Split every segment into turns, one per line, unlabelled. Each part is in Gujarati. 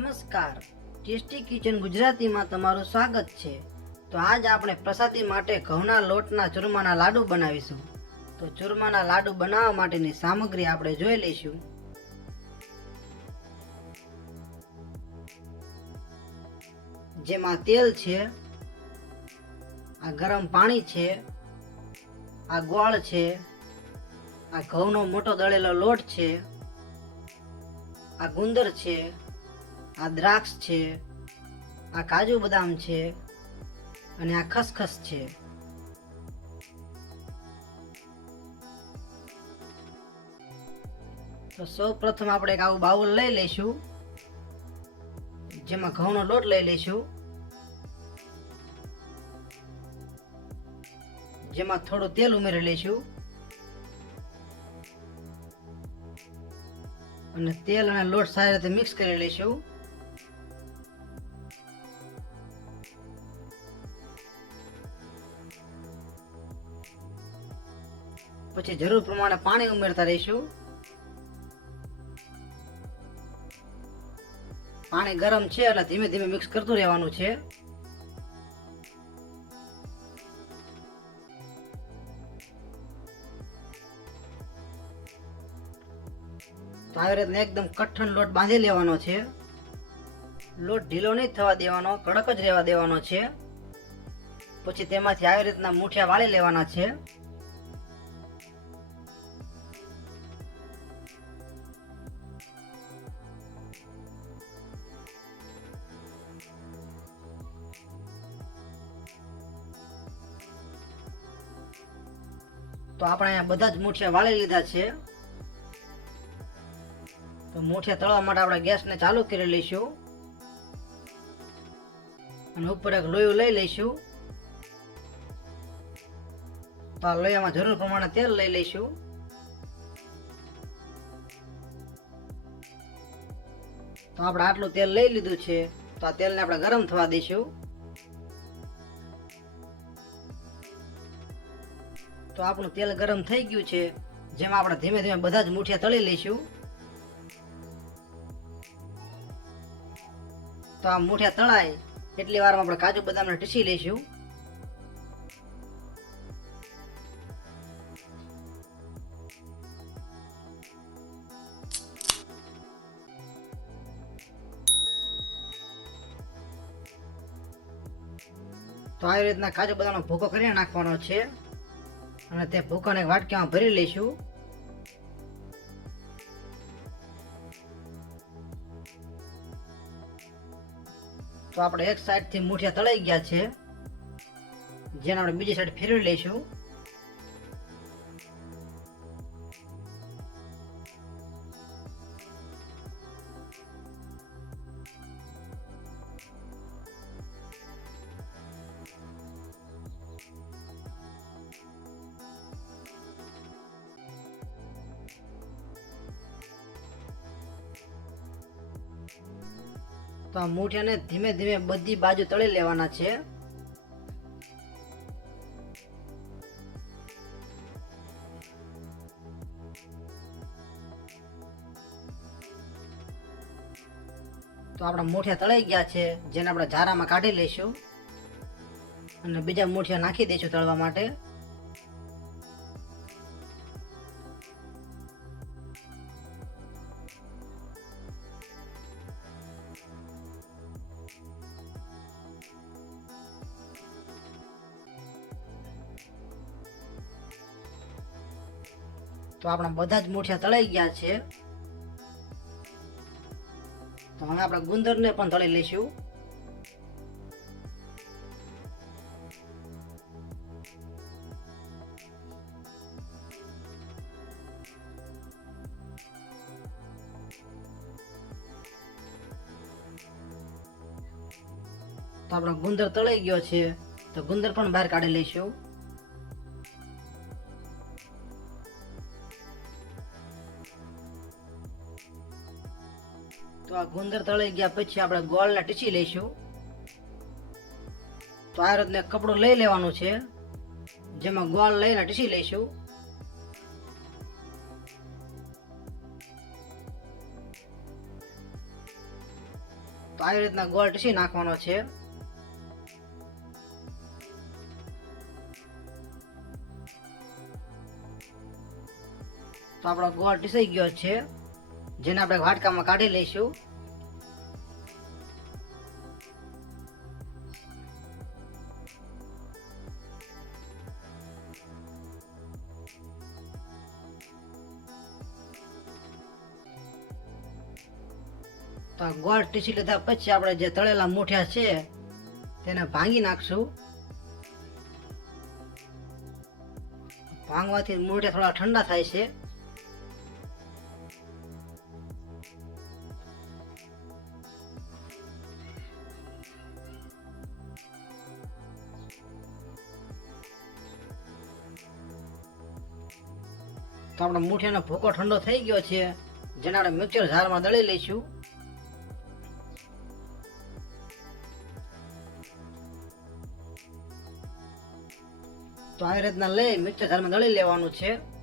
નમસ્કાર. ટેસ્ટી કિચન ગુજરાતીમાં તમારું સ્વાગત છે. તો આજ આપણે પ્રસાદી માટે ઘઉંના લોટના ચૂરમાના લાડુ બનાવીશું. તો ચૂરમાના લાડુ બનાવવા માટેની સામગ્રી આપણે જોઈ લઈશું. જેમાં તેલ છે, આ ગરમ પાણી છે, આ ગોળ છે, આ ઘઉંનો મોટો દળેલો લોટ છે, આ ગુંદર છે આ દ્રાક્ષ છે, આ કાજુ બદામ છે અને આ ખસખસ છે. તો સૌ પ્રથમ આપણે એક આવું બાઉલ લઈ લઈશું, જેમાં ઘઉંનો લોટ લઈ લઈશું, જેમાં થોડું તેલ ઉમેરી લઈશું, અને તેલ અને લોટ સારી રીતે મિક્સ કરી લઈશું. પછી જરૂર પ્રમાણે પાણી ઉમેરતા રહીશું. પાણી ગરમ છે એટલે ધીમે ધીમે મિક્સ કરતું રહેવાનું છે. આવી રીતના એકદમ કઠણ લોટ બાંધી લેવાનો છે. લોટ ઢીલો નહીં થવા દેવાનો, કડક જ રહેવા દેવાનો છે. પછી તેમાંથી આવી રીતના મૂઠિયા વાળી લેવાના છે. તો આપણે અહીંયા બધા જ મૂઠિયા વાળી લીધા છે. તો મૂઠિયા તળવા માટે આપણે ગેસને ચાલુ કરી લઈશું. અને ઉપર એક લોયું લઈ લઈશું. તો આ લોયામાં જરૂર પ્રમાણે તેલ લઈ લઈશું. તો આપણે આટલું તેલ લઈ લીધું છે. તો આ તેલને આપણે ગરમ થવા દઈશું. તો આપણું તેલ ગરમ થઈ ગયું છે, જેમાં આપણે ધીમે ધીમે બધા જ મૂઠિયા તળી લઈશું. તો આ મૂઠિયા તળાય, એટલી વારમાં આપણે કાજુ બદામને ટીસી લઈશું. તો આવી રીતના કાજુ બદામનો ભૂકો કરીને નાખવાનો છે. અને તે ભૂકાને વાટકીમાં ભરી લઈશું. તો આપણે એક સાઈડથી મૂઠિયા તળાઈ ગયા છે. જેને આપણે બીજી સાઈડ ફેરવી લઈશું. તો આ મૂઠિયાને ધીમે ધીમે બધી બાજુ તળી લેવાના છે. તો આપણા મૂઠિયા તળાઈ ગયા છે, જેને આપણે ઝારામાં કાઢી લઈશું. અને બીજા મૂઠિયા નાખી દઈશું તળવા માટે. તો આપણા બધા જ મૂઠિયા તળાઈ ગયા છે. તો હવે આપણે ગુંદરને પણ તળી લઈશું. તો આપણો ગુંદર તળાઈ ગયો છે. તો ગુંદર પણ બહાર કાઢી લઈશું. તો આ ગુંદર તળાઈ ગયા પછી આપણે ગોળને ટીચી લઈશું. તો આ રીતને કપડું લઈ લેવાનું છે, જેમાં ગોળ લઈને ટીચી લઈશું. તો આવી રીતના ગોળ ટીસી નાખવાનો છે. તો આપણો ગોળ ટીસાઈ ગયો છે. જેને આપણે વાટકામાં કાઢી લઈશું. તો ગોળ ટીસી લીધા પછી આપણે જે તળેલા મૂઠિયા છે, તેને ભાંગી નાખશું. ભાંગવાથી મૂઠિયા થોડા ઠંડા થાય છે. તો આપણે મૂઠિયાનો ભૂકો ઠંડો થઈ ગયો છે. જેને આપણે મિક્સર જારમાં દળી લઈશું. તો આવી રીતના લઈ મિક્સર જારમાં દળી લેવાનું છે.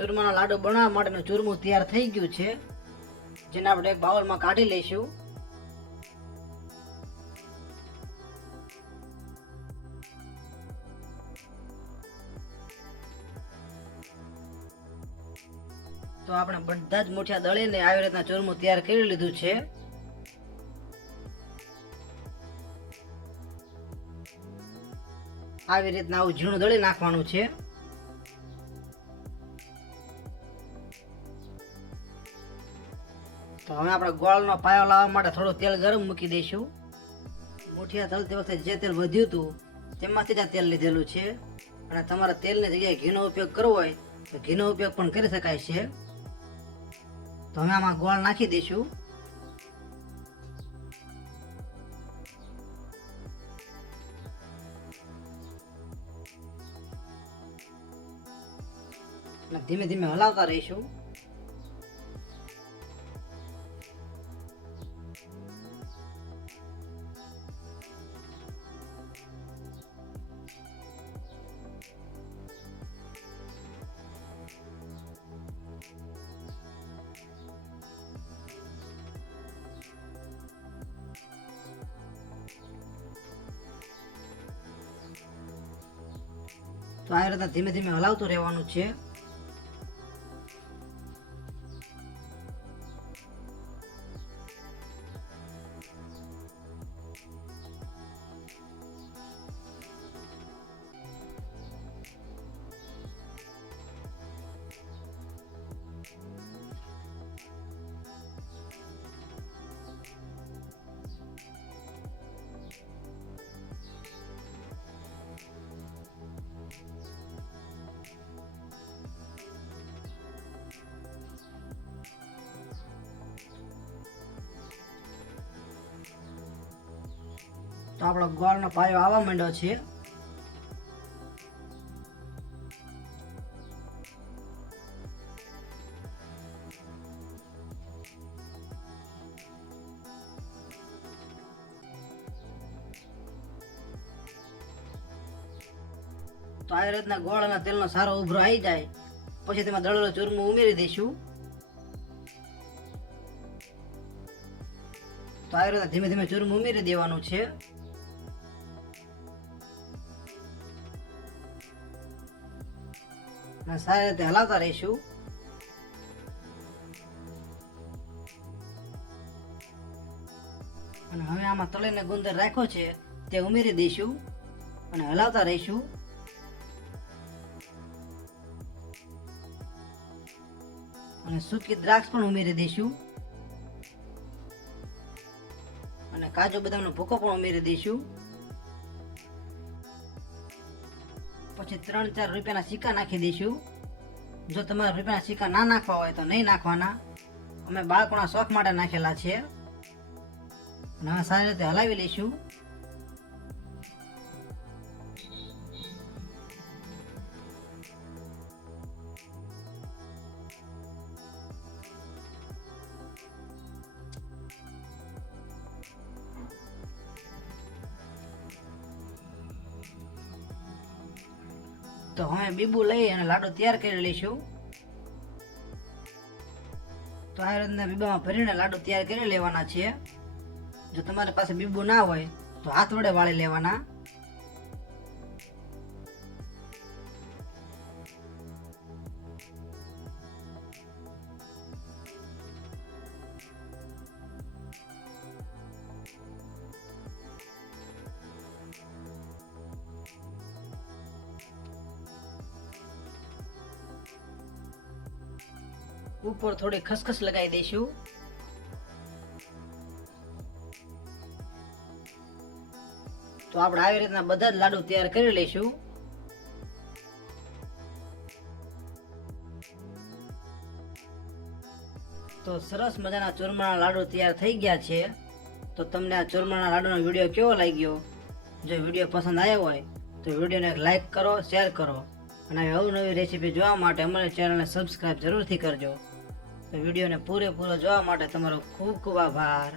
ચૂરમાના લાડુ બનાવવા માટેનું ચૂરમું તૈયાર થઈ ગયું છે. જેને આપણે બાઉલમાં કાઢી લઈશું. તો આપણે બધા જ મુઠિયા દળીને આવી રીતના ચૂરમું તૈયાર કરી લીધું છે. આવી રીતના આવું ઝીણું દળી નાખવાનું છે. તો હવે આપણે ગોળનો પાયો લાવવા માટે થોડું તેલ ગરમ મૂકી દઈશું. મુઠિયા તળતી વખતે જે તેલ વધ્યું હતું, તેમાંથી જ આ તેલ લીધેલું છે. અને તમારે તેલની જગ્યાએ ઘીનો ઉપયોગ કરવો હોય, તો ઘીનો ઉપયોગ પણ કરી શકાય છે. તો હવે આમાં ગોળ નાખી દઈશું. ધીમે ધીમે હલાવતા રહીશું. તો આ રીતે ધીમે ધીમે હલાવતું રહેવાનું છે. તો આપણો ગોળનો પાયો આવવા માંડ્યો છે. તો આવી રીતના ગોળ અને તેલનો સારો ઉભરો આવી જાય. પછી તેમાં દળેલો ચૂરમું ઉમેરી દઈશું. તો આવી રીતના ધીમે ધીમે ચૂરમું ઉમેરી દેવાનું છે. અને સારી રીતે હલાવતા રહીશું અને હવે આમાં તળીને ગુંદર રાખ્યો છે, તે ઉમેરી દઈશું અને હલાવતા રહીશું. અને સૂકી દ્રાક્ષ પણ ઉમેરી દઈશું. અને કાજુ બદામનો ભૂકો પણ ઉમેરી દઈશું. પછી ત્રણ, ચાર રૂપિયાના સિક્કા નાખી દઈશું. જો તમારે રૂપિયાના સિક્કા ના નાખવા હોય તો નહીં નાખવાના. અમે બાળકોના શોખ માટે નાખેલા છે. અને સારી રીતે હલાવી લઈશું. તો હવે બીબુ લઈ અને લાડુ તૈયાર કરી લઈશું. તો આ રીતના બીબામાં ભરીને લાડુ તૈયાર કરી લેવાના છે. જો તમારી પાસે બીબુ ના હોય, તો હાથ વડે વાળી લેવાના. ઉપર થોડી ખસખસ લગાવી દઈશું. તો આપણે આવી રીતના બધા જ લાડુ તૈયાર કરી લઈશું. તો સરસ મજાના ચૂરમાના લાડુ તૈયાર થઈ ગયા છે. તો તમને આ ચૂરમાના લાડુનો વીડિયો કેવો લાગ્યો? જો વીડિયો પસંદ આવ્યો હોય, તો વિડીયોને લાઇક કરો, શેર કરો. અને આવી નવી રેસીપી જોવા માટે અમારી ચેનલને સબસ્ક્રાઈબ જરૂરથી કરજો. વિડીયોને પૂરેપૂરો જોવા માટે તમારો ખૂબ ખૂબ આભાર.